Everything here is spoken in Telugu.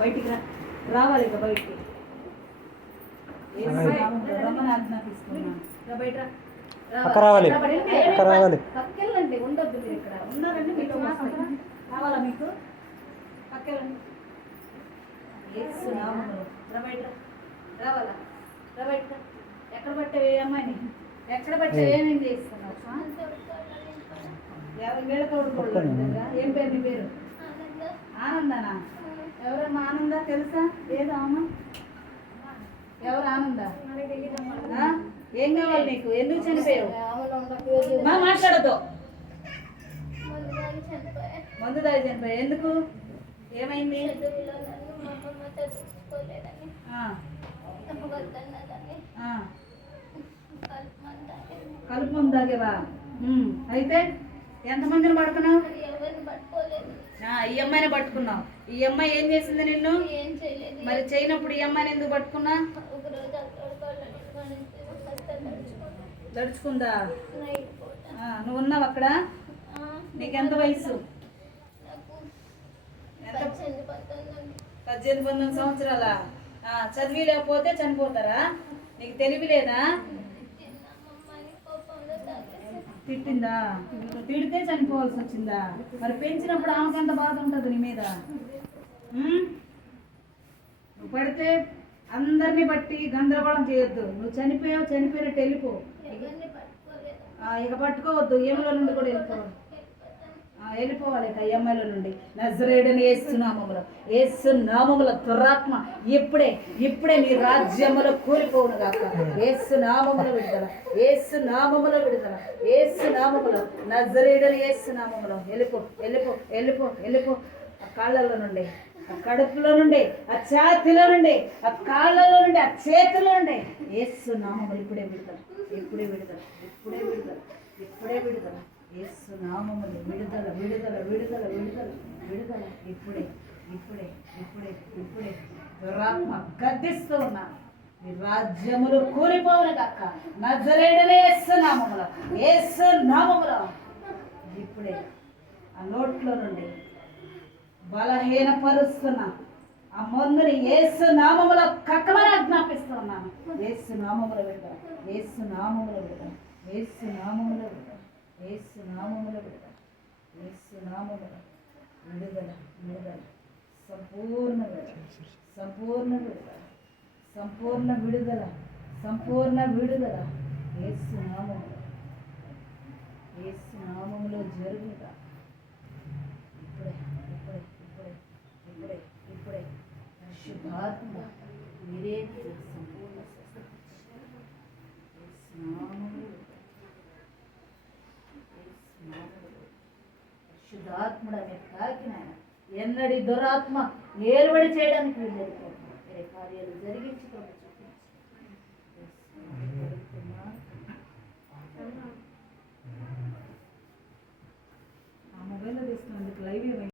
బయటికి రా. రావాలి ఇక బయటికి. రావాలి. అక్క రావాలి. అక్క రావాలి. పక్కెళ్ళండి ఉండొద్దు మీరు ఇక్కడ. ఉన్నారండి మీకు? పక్కెళ్ళండి. రావాలా రా బయట. రా. ఎక్కడ పట్టావు అమ్మాయిని? ఎక్కడ ఏమేం చేస్తున్నావు? ఎవరి ఉంటారా? ఏం పేరు నీ పేరు? ఆనందనా? ఎవరమ్మా ఆనంద తెలుసా? ఏదో అమ్మ? ఎవరు ఆనంద? ఏం కావాలి నీకు? ఎందుకు చనిపోయావు? మా మాట్లాడదు మందు దారి చనిపోయా ఎందుకు? ఏమైంది? కలుపు మందు తాగేవా? అయితే ఎంతమందిని పడుతున్నావు ఈ అమ్మాయిని పట్టుకున్నావు. ఈ అమ్మాయి ఏం చేసింది నిన్ను? మరి చేయనప్పుడు ఈ అమ్మాయిని ఎందుకు పట్టుకున్నా? దడుచుకుందా నువ్వు ఉన్నావు అక్కడ? నీకెంత వయసు? నాకు ఎంత? పద్దెనిమిది పంతొమ్మిది పద్దెనిమిది పంతొమ్మిది సంవత్సరాల? చదివి లేకపోతే చనిపోతారా? నీకు తెలివి లేదా? తిట్టిందా? తిడితే చనిపోవాల్సి వచ్చిందా? మరి పెంచినప్పుడు ఆమెకి ఎంత బాధ ఉంటుంది నీ మీద? నువ్వు పడితే అందరినీ బట్టి గందరగోళం చేయొద్దు. నువ్వు చనిపోయావు చనిపోయినట్టు వెళ్ళిపో. ఇక పట్టుకోవద్దు. ఏములో నుండి కూడా వెళ్ళిపోవాలి ఆ, వెళ్ళిపోవాలి ఇక నుండి. నజరేడని ఏసునామములో ఏసునామముల దురాత్మ ఇప్పుడే ఇప్పుడే నీ రాజ్యములో కూలిపోవును కాక ఏసు నామముల విడుదల. ఏసు నామముల విడుదల. ఏసు నామములో. నజరేడని ఏసు నామములో. వెళ్ళిపో వెళ్ళిపో వెళ్ళిపో వెళ్ళిపో. ఆ కాళ్ళలో నుండి ఆ కడుపులో నుండి ఆ ఛాతిలో నుండి ఆ కాళ్ళలో నుండి ఆ చేతిలో నుండి. ఏసు నామములు ఇప్పుడే విడుదల. ఇప్పుడే విడుదల. ఇప్పుడే విడుదల. ఇప్పుడే విడుదల. ఏసు నామములు విడుదల విడుదల విడుదల విడుదల విడుదల. ఇప్పుడే ఇప్పుడే ఇప్పుడే ఇప్పుడే. దురాత్మ గద్దిస్తూ ఉన్నా మీ రాజ్యములు కూలిపోవును కక్క నజరేడనే ఏసు నామముల ఏసు నామముల. ఇప్పుడే ఆ నోట్లో నుండి బలహీనపరుస్తున్నా ఆ మందుని ఏసు నామములో కక్కమని ఆజ్ఞాపిస్తున్నాను. ఏసు నామముల విడుదల ఏసు నామముల విడుదల ఏసు నామముల విడుదల. ఏసు నామముల విడుదల ఏసు నామముల విడుదల విడుదల. సంపూర్ణ విడుదల. సంపూర్ణ విడుదల. సంపూర్ణ విడుదల. సంపూర్ణ విడుదల. ఏసు నామములు. ఏసు నామములో జరుగుగా ఇప్పుడే ఇప్పుడే ఇప్పుడే ఇప్పుడే ఇప్పుడే. పరిశుద్ధాత్మ మీరే సంపూర్ణ స్వస్థత. యేసునామములో. పరిశుద్ధాత్ముడు ఆమె తాకిన ఎన్నడి దురాత్మ ఏర్పడి చేయడానికి వీళ్ళు కార్యాలు జరిగించి